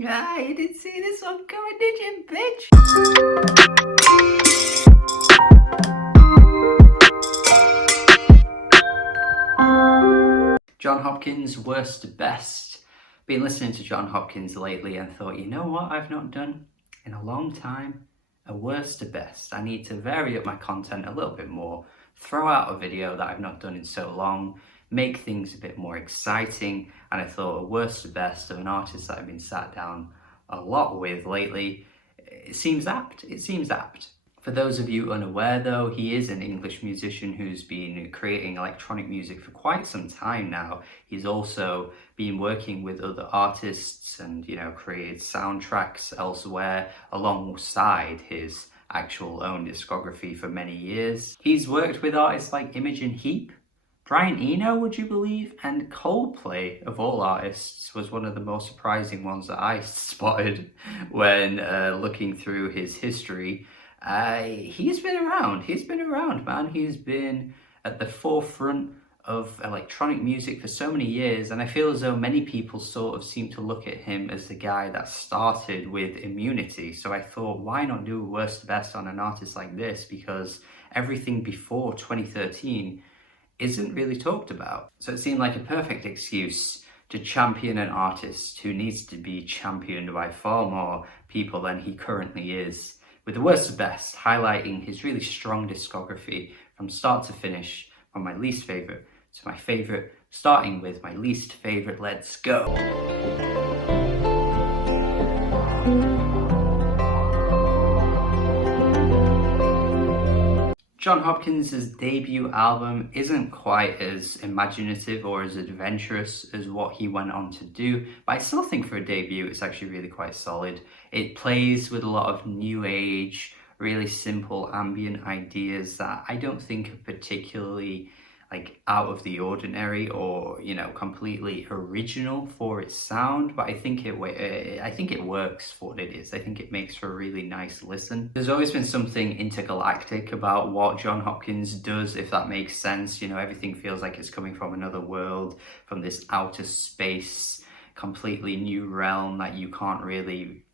Ah, you didn't see this one coming, did you, bitch? Jon Hopkins, worst to best. Been listening to Jon Hopkins lately and thought, you know what I've not done in a long time? A worst to best. I need to vary up my content a little bit more, throw out a video that I've not done in so long, make things a bit more exciting, and I thought a worst to best of an artist that I've been sat down a lot with lately. It seems apt. It seems apt. For those of you unaware though, he is an English musician who's been creating electronic music for quite some time now. He's also been working with other artists and, created soundtracks elsewhere alongside his actual own discography for many years. He's worked with artists like Imogen Heap, Brian Eno, would you believe? And Coldplay, of all artists, was one of the most surprising ones that I spotted when looking through his history. He's been around, man. He's been at the forefront of electronic music for so many years, and I feel as though many people sort of seem to look at him as the guy that started with Immunity. So I thought, why not do a worst to best on an artist like this? Because everything before 2013 isn't really talked about. So it seemed like a perfect excuse to champion an artist who needs to be championed by far more people than he currently is, with the worst to best highlighting his really strong discography from start to finish, from my least favourite to my favourite, starting with my least favourite. Let's go! Jon Hopkins' debut album isn't quite as imaginative or as adventurous as what he went on to do, but I still think for a debut it's actually really quite solid. It plays with a lot of new age, really simple ambient ideas that I don't think are particularly out of the ordinary or completely original for its sound, but I think it works for what it is. I think it makes for a really nice listen. There's always been something intergalactic about what Jon Hopkins does, if that makes sense. Everything feels like it's coming from another world, from this outer space, completely new realm that you can't really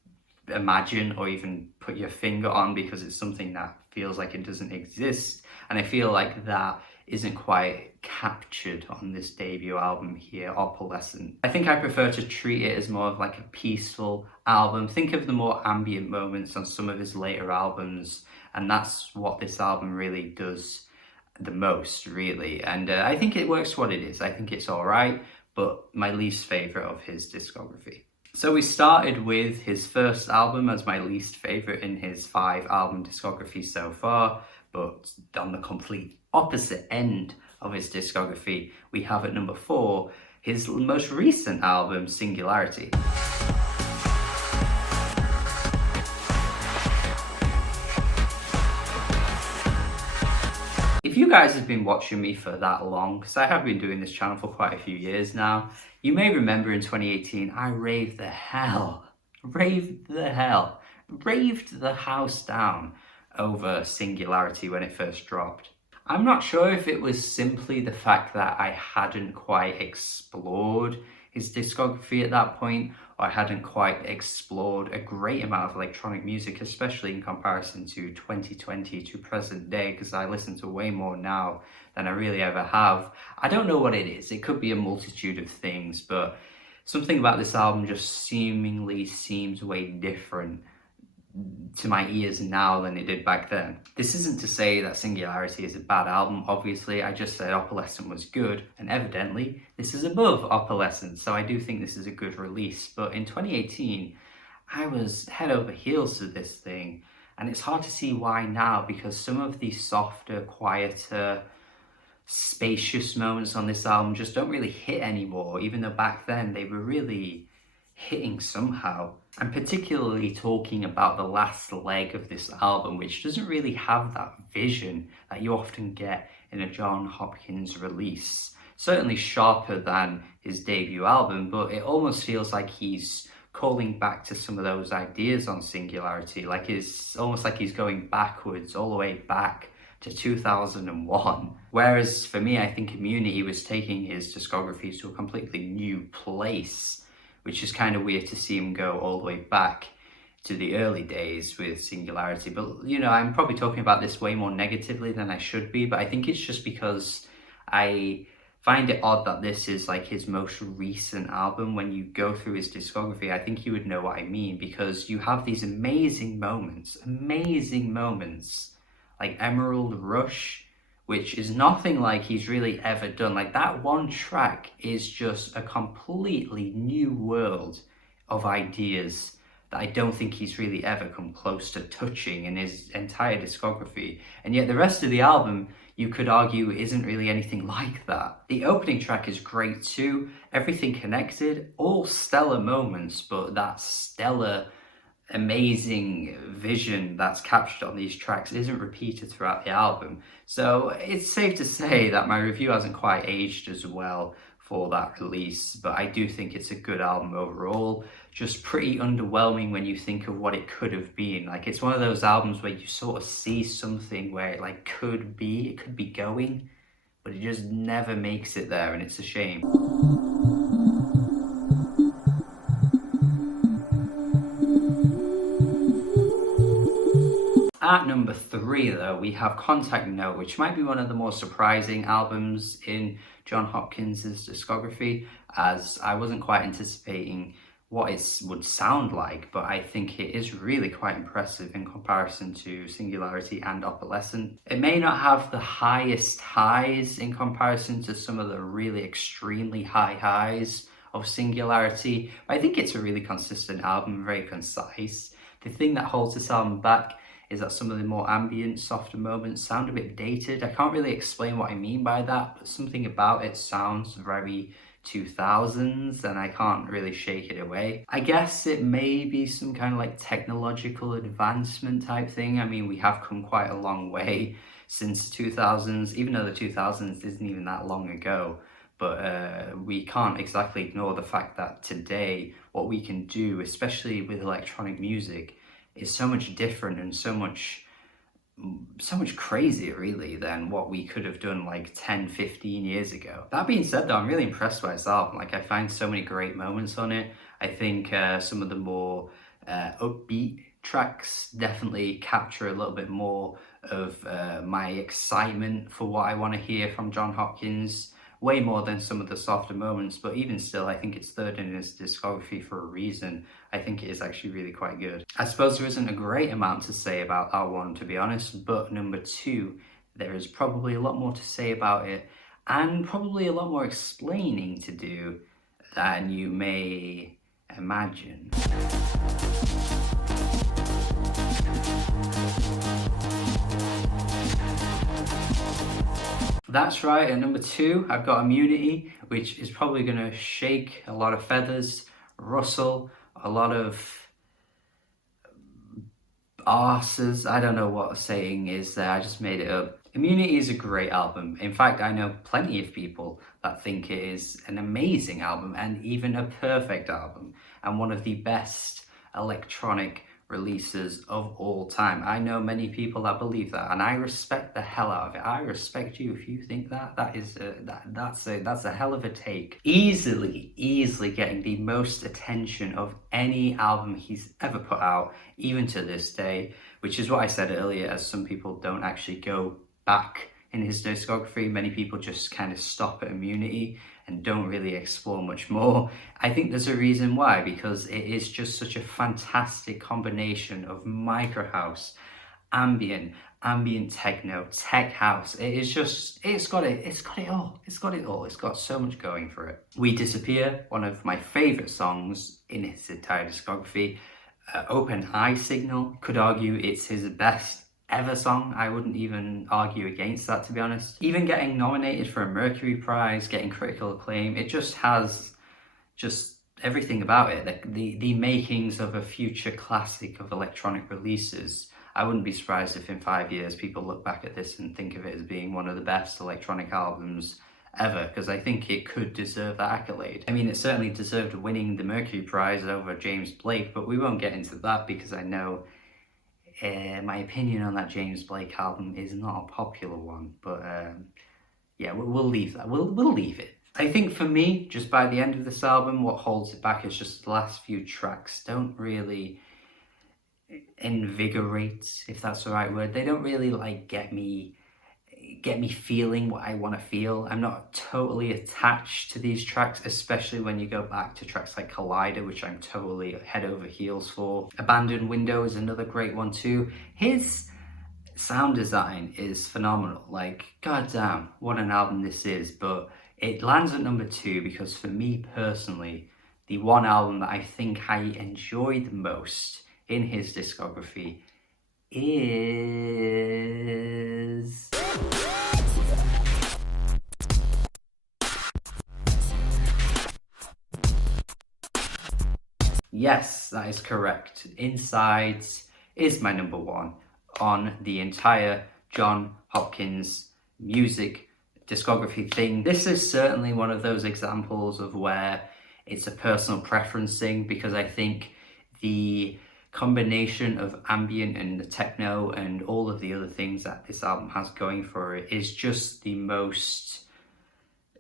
imagine or even put your finger on because it's something that feels like it doesn't exist. And I feel like that isn't quite captured on this debut album here, Opalescent. I think I prefer to treat it as more of like a peaceful album. Think of the more ambient moments on some of his later albums, and that's what this album really does the most, really. And I think it works what it is. I think it's all right, but my least favorite of his discography. So we started with his first album as my least favorite in his 5-album discography so far, but on the complete opposite end of his discography, we have at number 4 his most recent album, Singularity. If you guys have been watching me for that long, because I have been doing this channel for quite a few years now, you may remember in 2018 I raved the house down over Singularity when it first dropped. I'm not sure if it was simply the fact that I hadn't quite explored his discography at that point, or I hadn't quite explored a great amount of electronic music, especially in comparison to 2020 to present day, because I listen to way more now than I really ever have. I don't know what it is. It could be a multitude of things, but something about this album just seemingly seems way different to my ears now than it did back then. This isn't to say that Singularity is a bad album, obviously. I just said Opalescent was good, and evidently this is above Opalescent, so I do think this is a good release. But in 2018, I was head over heels to this thing, and it's hard to see why now, because some of the softer, quieter, spacious moments on this album just don't really hit anymore, even though back then they were really hitting somehow. I'm particularly talking about the last leg of this album, which doesn't really have that vision that you often get in a Jon Hopkins release. Certainly sharper than his debut album, but it almost feels like he's calling back to some of those ideas on Singularity. It's almost like he's going backwards, all the way back to 2001. Whereas for me, I think Immunity was taking his discography to a completely new place which is kind of weird to see him go all the way back to the early days with Singularity. But, you know, I'm probably talking about this way more negatively than I should be, but I think it's just because I find it odd that this is like his most recent album. When you go through his discography, I think you would know what I mean, because you have these amazing moments, like Emerald Rush, which is nothing like he's really ever done. Like, that one track is just a completely new world of ideas that I don't think he's really ever come close to touching in his entire discography. And yet the rest of the album, you could argue, isn't really anything like that. The opening track is great too, everything connected, all stellar moments, but that stellar, amazing vision that's captured on these tracks isn't repeated throughout the album. So it's safe to say that my review hasn't quite aged as well for that release, but I do think it's a good album overall. Just pretty underwhelming when you think of what it could have been. Like, it's one of those albums where you sort of see something where it like could be going, but it just never makes it there, and it's a shame. At number 3, though, we have Contact Note, which might be one of the more surprising albums in Jon Hopkins' discography, as I wasn't quite anticipating what it would sound like, but I think it is really quite impressive in comparison to Singularity and Opalescent. It may not have the highest highs in comparison to some of the really extremely high highs of Singularity, but I think it's a really consistent album, very concise. The thing that holds this album back is that some of the more ambient, softer moments sound a bit dated. I can't really explain what I mean by that, but something about it sounds very 2000s, and I can't really shake it away. I guess it may be some kind of like technological advancement type thing. I mean, we have come quite a long way since the 2000s, even though the 2000s isn't even that long ago. But we can't exactly ignore the fact that today, what we can do, especially with electronic music, is so much different and so much crazier really than what we could have done like 10-15 years ago. That being said though, I'm really impressed by this album. Like, I find so many great moments on it. I think some of the more upbeat tracks definitely capture a little bit more of my excitement for what I want to hear from Jon Hopkins, way more than some of the softer moments, but even still, I think it's third in his discography for a reason. I think it is actually really quite good. I suppose there isn't a great amount to say about that one, to be honest, but number 2, there is probably a lot more to say about it, and probably a lot more explaining to do than you may imagine. That's right, at number 2, I've got Immunity, which is probably going to shake a lot of feathers, rustle a lot of arses. I don't know what saying is there, I just made it up. Immunity is a great album. In fact, I know plenty of people that think it is an amazing album and even a perfect album, and one of the best electronic releases of all time. I know many people that believe that, and I respect the hell out of it. I respect you if you think that. That's a hell of a take. Easily getting the most attention of any album he's ever put out, even to this day, which is what I said earlier, as some people don't actually go back in his discography. Many people just kind of stop at Immunity and don't really explore much more. I think there's a reason why, because it is just such a fantastic combination of micro house, ambient techno, tech house. It is just, it's got it all. It's got so much going for it. We Disappear, one of my favorite songs in his entire discography. Open Eye Signal, could argue it's his best ever song. I wouldn't even argue against that, to be honest. Even getting nominated for a Mercury Prize, getting critical acclaim, it just has everything about it. Like the makings of a future classic of electronic releases. I wouldn't be surprised if in 5 years people look back at this and think of it as being one of the best electronic albums ever, because I think it could deserve that accolade. I mean, it certainly deserved winning the Mercury Prize over James Blake, but we won't get into that because I know my opinion on that James Blake album is not a popular one, but yeah, we'll leave that. We'll leave it. I think for me, just by the end of this album, what holds it back is just the last few tracks don't really invigorate, if that's the right word. They don't really like get me feeling what I want to feel. I'm not totally attached to these tracks, especially when you go back to tracks like Collider, which I'm totally head over heels for. Abandoned Window is another great one too. His sound design is phenomenal. Like, goddamn, what an album this is. But it lands at number 2 because for me personally, the one album that I think I enjoy the most in his discography is... Yes, that is correct. Insides is my number 1 on the entire Jon Hopkins music discography thing. This is certainly one of those examples of where it's a personal preference thing, because I think the combination of ambient and the techno and all of the other things that this album has going for it is just the most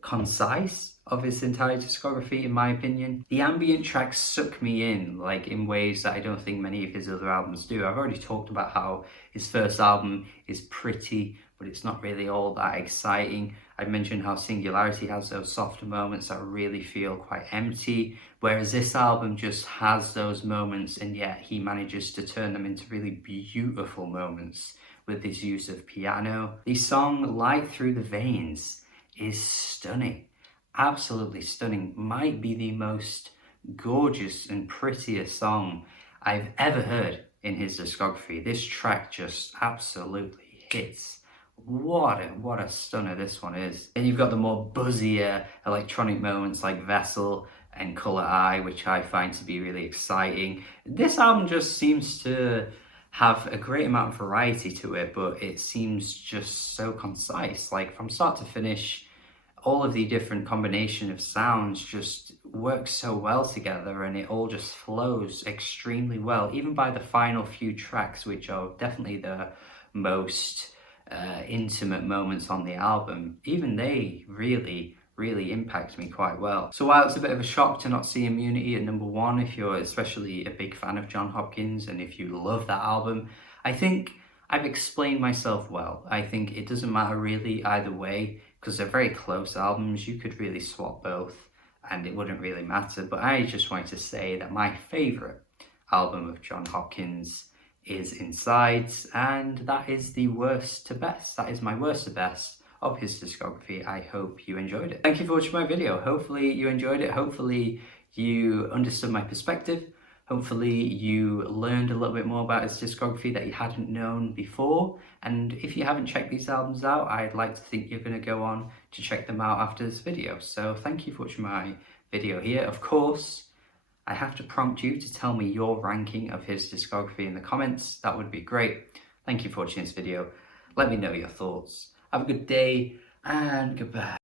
concise of his entire discography, in my opinion. The ambient tracks suck me in, like in ways that I don't think many of his other albums do. I've already talked about how his first album is pretty, but it's not really all that exciting. I mentioned how Singularity has those softer moments that really feel quite empty, whereas this album just has those moments, and yet he manages to turn them into really beautiful moments with his use of piano. The song Light Through the Veins is stunning, absolutely stunning. Might be the most gorgeous and prettiest song I've ever heard in his discography. This track just absolutely hits. What a stunner this one is. And you've got the more buzzier electronic moments like Vessel and Colour Eye, which I find to be really exciting. This album just seems to have a great amount of variety to it, but it seems just so concise. Like from start to finish, all of the different combination of sounds just work so well together, and it all just flows extremely well, even by the final few tracks, which are definitely the most intimate moments on the album. Even they really impact me quite well. So while it's a bit of a shock to not see Immunity at number 1, if you're especially a big fan of Jon Hopkins and if you love that album, I think I've explained myself well. I think it doesn't matter really either way, because they're very close albums. You could really swap both and it wouldn't really matter. But I just wanted to say that my favourite album of Jon Hopkins is Insides, and that is the worst to best. That is my worst to best of his discography. I hope you enjoyed it. Thank you for watching my video. Hopefully you enjoyed it. Hopefully you understood my perspective. Hopefully you learned a little bit more about his discography that you hadn't known before. And if you haven't checked these albums out, I'd like to think you're going to go on to check them out after this video. So thank you for watching my video here. Of course, I have to prompt you to tell me your ranking of his discography in the comments. That would be great. Thank you for watching this video. Let me know your thoughts. Have a good day and goodbye.